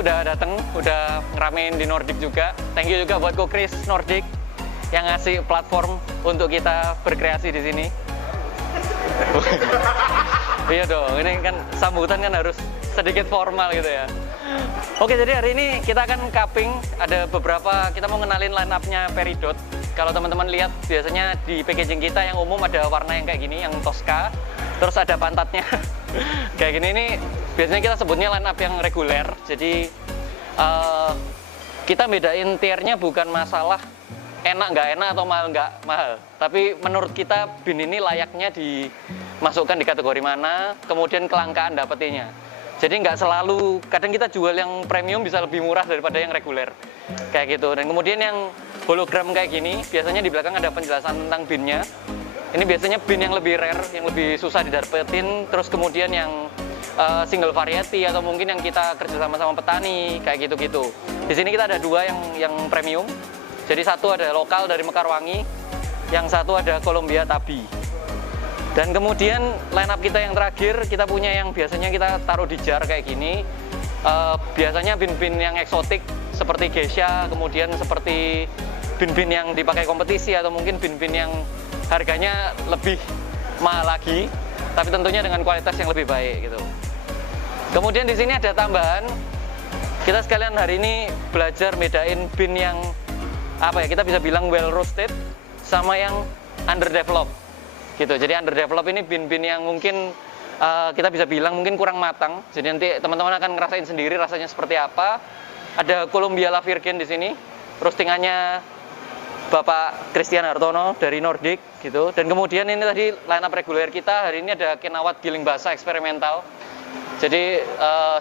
udah dateng, udah ngeramein di Nordic juga. Thank you juga buat Ko Chris Nordic yang ngasih platform untuk kita berkreasi di sini. Iya dong, ini kan sambutan kan harus sedikit formal gitu ya. Oke, jadi hari ini kita akan cupping. Ada beberapa, kita mau ngenalin line up-nya Peridot. Kalau teman-teman lihat, biasanya di packaging kita yang umum ada warna yang kayak gini, yang Tosca. Terus ada pantatnya kayak gini. Ini biasanya kita sebutnya line up yang reguler. Jadi kita bedain tiernya bukan masalah enak nggak enak atau mahal nggak mahal, tapi menurut kita bin ini layaknya dimasukkan di kategori mana, kemudian kelangkaan dapetinnya. Jadi nggak selalu, kadang kita jual yang premium bisa lebih murah daripada yang reguler kayak gitu. Dan kemudian yang hologram kayak gini, biasanya di belakang ada penjelasan tentang binnya. Ini biasanya bin yang lebih rare, yang lebih susah didapetin. Terus kemudian yang single variety atau mungkin yang kita kerja sama petani kayak gitu-gitu. Di sini kita ada dua yang premium. Jadi satu ada lokal dari Mekarwangi, yang satu ada Columbia Tabi. Dan kemudian line up kita yang terakhir, kita punya yang biasanya kita taruh di jar kayak gini. Biasanya bin-bin yang eksotik seperti geisha, kemudian seperti bin-bin yang dipakai kompetisi atau mungkin bin-bin yang harganya lebih mahal lagi, tapi tentunya dengan kualitas yang lebih baik gitu. Kemudian di sini ada tambahan, kita sekalian hari ini belajar bedain bin yang apa ya, kita bisa bilang well roasted sama yang underdeveloped gitu. Jadi underdeveloped ini bin-bin yang mungkin kita bisa bilang mungkin kurang matang. Jadi nanti teman-teman akan ngerasain sendiri rasanya seperti apa. Ada Columbia La Virgin di sini, roastingannya Bapak Christian Hartono dari Nordic gitu. Dan kemudian ini tadi line up reguler kita hari ini ada Kenawat giling basah eksperimental. Jadi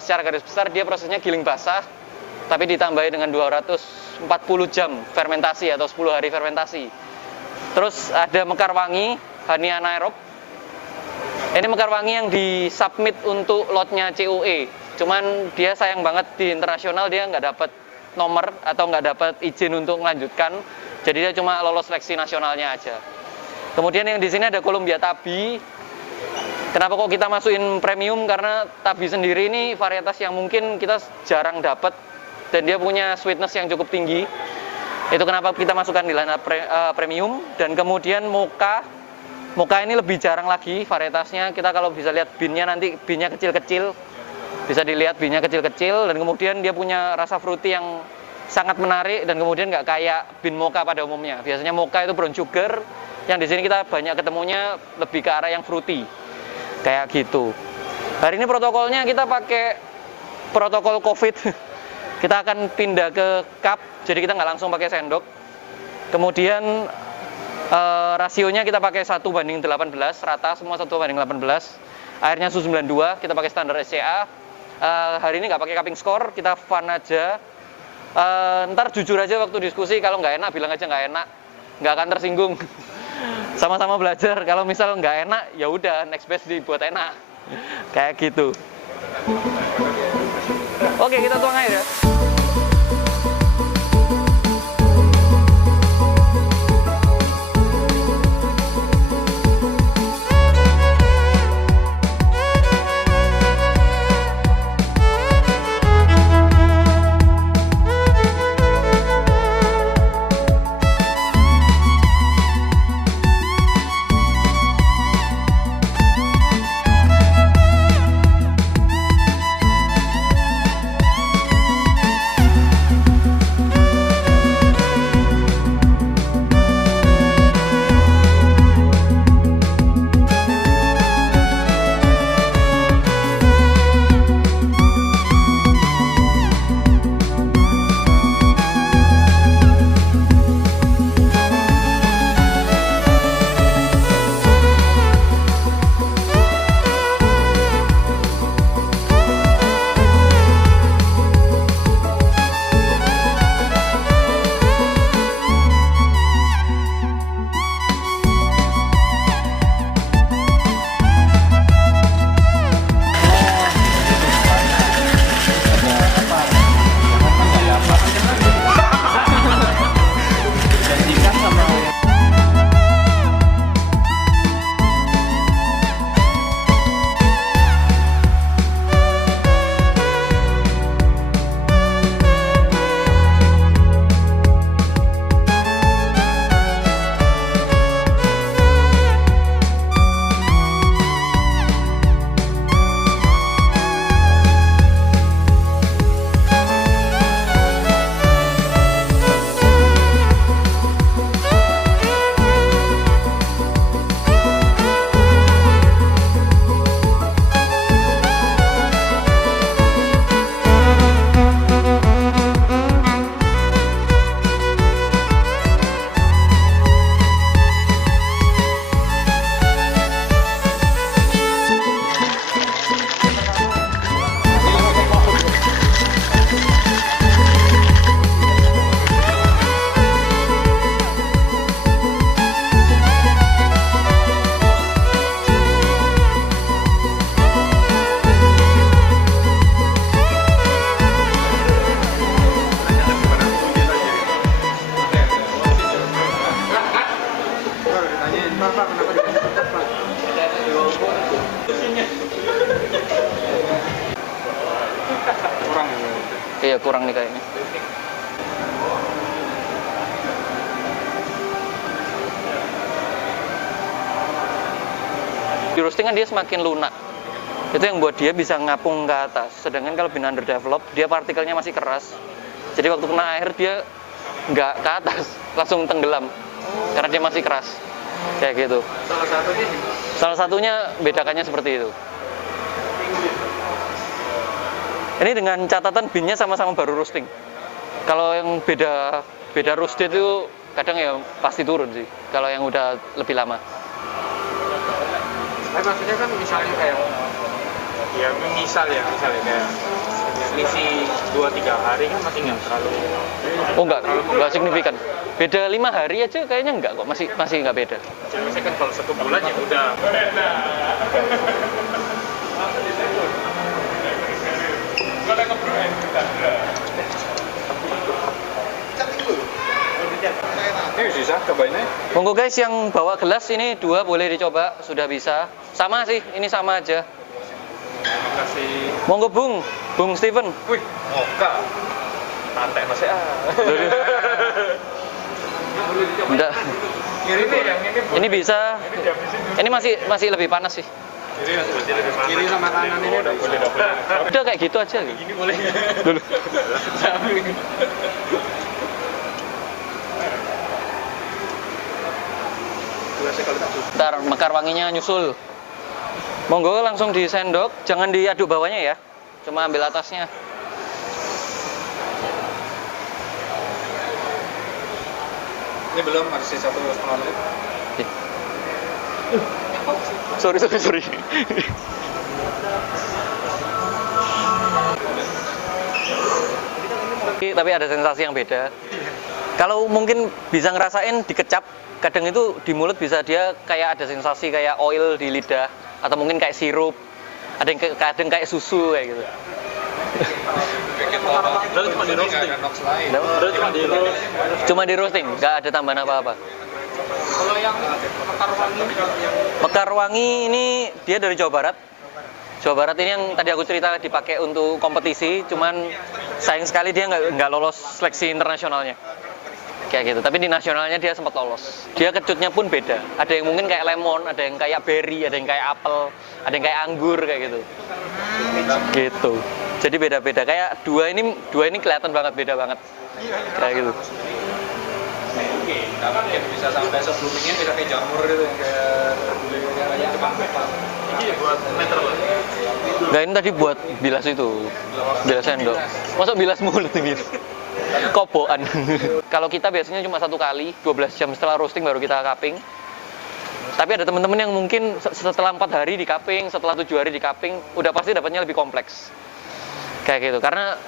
secara garis besar dia prosesnya giling basah, tapi ditambahi dengan 240 jam fermentasi atau 10 hari fermentasi. Terus ada Mekarwangi Honey Anaerob. Ini Mekarwangi yang disubmit untuk lotnya COE. Cuman dia sayang banget di internasional dia nggak dapat nomor atau nggak dapat izin untuk melanjutkan. Jadi dia cuma lolos seleksi nasionalnya aja. Kemudian yang di sini ada Columbia Tabi. Kenapa kok kita masukin premium? Karena Tabi sendiri ini varietas yang mungkin kita jarang dapat dan dia punya sweetness yang cukup tinggi. Itu kenapa kita masukkan di line up premium. Dan kemudian Mocha ini lebih jarang lagi varietasnya. Kita kalau bisa lihat binnya nanti, binnya kecil-kecil, bisa dilihat binnya kecil-kecil. Dan kemudian dia punya rasa fruity yang sangat menarik. Dan kemudian nggak kayak bin Mocha pada umumnya. Biasanya Mocha itu brown sugar, yang di sini kita banyak ketemunya lebih ke arah yang fruity kayak gitu. Hari ini protokolnya kita pakai protokol COVID. Kita akan pindah ke cup, jadi kita nggak langsung pakai sendok. Kemudian rasionya kita pakai 1:18, rata semua 1:18. Airnya suhu 92, kita pakai standar SCA. Hari ini nggak pakai cupping score, kita fun aja. Ntar jujur aja waktu diskusi, kalau nggak enak bilang aja nggak enak, nggak akan tersinggung. Sama-sama belajar. Kalau misal nggak enak, ya udah next best dibuat enak, kayak gitu. Oke, kita tuang air ya. Iya, kurang nih kayaknya. Di roasting kan dia semakin lunak. Itu yang buat dia bisa ngapung ke atas. Sedangkan kalau bean underdeveloped, dia partikelnya masih keras. Jadi waktu kena air dia nggak ke atas, langsung tenggelam. Karena dia masih keras. Kayak gitu. Salah satunya bedakannya seperti itu. Ini dengan catatan beannya sama-sama baru roasting. Kalau yang beda roasted itu kadang ya pasti turun sih. Kalau yang udah lebih lama. Maksudnya kan misalnya kayak ya misalnya kayak misi 2-3 hari kan masih nggak terlalu. Oh nggak signifikan. Beda 5 hari aja kayaknya nggak kok, masih nggak beda. Misalnya kan kalau 1 bulan ya udah. Ini bisa cobainnya. Monggo guys, yang bawa gelas ini 2 boleh dicoba, sudah bisa. Sama sih, ini sama aja. Kasih. Monggo Bung Steven. Wih, moka. Santai masih Enggak. Kiri nih yang Ini bisa. Ini masih lebih panas sih. Kiri sama kanan ini udah boleh. Udah kayak gitu aja. Ini boleh. Dulu. Ntar mekar wanginya nyusul. Monggo langsung di sendok, jangan diaduk bawahnya ya. Cuma ambil atasnya. Ini belum masih 1,5 menit. Sorry. Tapi ada sensasi yang beda. Kalau mungkin bisa ngerasain dikecap, kadang itu di mulut bisa dia kayak ada sensasi kayak oil di lidah, atau mungkin kayak sirup, kadang kayak susu kayak gitu. Cuma di roasting, nggak ada tambahan apa-apa. Kalau yang Mekar wangi ini dia dari Jawa Barat. Jawa Barat ini yang tadi aku cerita dipakai untuk kompetisi, cuman sayang sekali dia nggak lolos seleksi internasionalnya. Kayak gitu, tapi di nasionalnya dia sempat lolos. Dia kecutnya pun beda. Ada yang mungkin kayak lemon, ada yang kayak berry, ada yang kayak apel, ada yang kayak anggur kayak gitu. Gitu. Jadi beda-beda. Kayak dua ini kelihatan banget beda banget. Kayak gitu. Nggak mungkin bisa sampai sebelumnya bisa kayak jamur gitu kayak cuma ini buat meter loh. Nggak, ini tadi buat bilas itu, bilas sendok. Masa bilas mulut gitu? Kobokan. Kalau kita biasanya cuma 1 kali, 12 jam setelah roasting baru kita cupping. Tapi ada teman-teman yang mungkin setelah 4 hari di cupping, setelah 7 hari di cupping, udah pasti dapatnya lebih kompleks. Kayak gitu, karena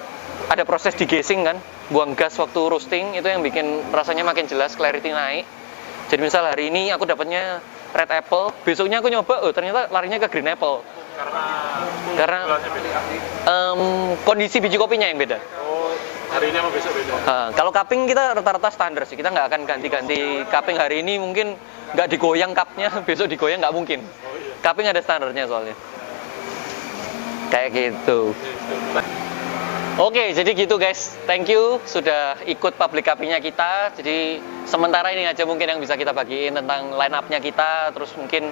ada proses degassing kan, buang gas waktu roasting, itu yang bikin rasanya makin jelas, clarity naik. Jadi misal hari ini aku dapatnya red apple, besoknya aku nyoba, ternyata larinya ke green apple. Karena kondisi biji kopinya yang beda. Hari ini sama besok beda. Kalau cupping kita rata-rata standar sih, kita nggak akan ganti-ganti cupping hari ini, mungkin nggak digoyang cupnya, besok digoyang nggak mungkin. Cupping ada standarnya soalnya. Kayak gitu. Oke, jadi gitu guys. Thank you sudah ikut public cupping-nya kita. Jadi sementara ini aja mungkin yang bisa kita bagiin tentang line up-nya kita. Terus mungkin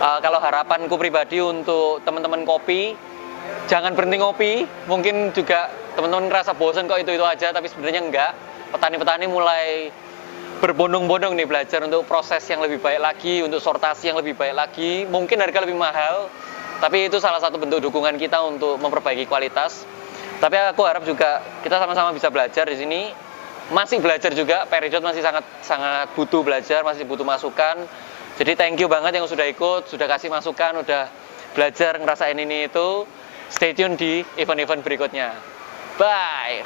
kalau harapanku pribadi untuk teman-teman kopi, jangan berhenti ngopi. Mungkin juga teman-teman ngerasa bosan kok itu aja, tapi sebenarnya enggak. Petani-petani mulai berbondong-bondong nih belajar untuk proses yang lebih baik lagi, untuk sortasi yang lebih baik lagi. Mungkin harga lebih mahal, tapi itu salah satu bentuk dukungan kita untuk memperbaiki kualitas. Tapi aku harap juga kita sama-sama bisa belajar di sini. Masih belajar juga, Peridot masih sangat butuh belajar, masih butuh masukan. Jadi thank you banget yang sudah ikut, sudah kasih masukan, udah belajar ngerasain ini itu. Stay tune di event-event berikutnya. Bye!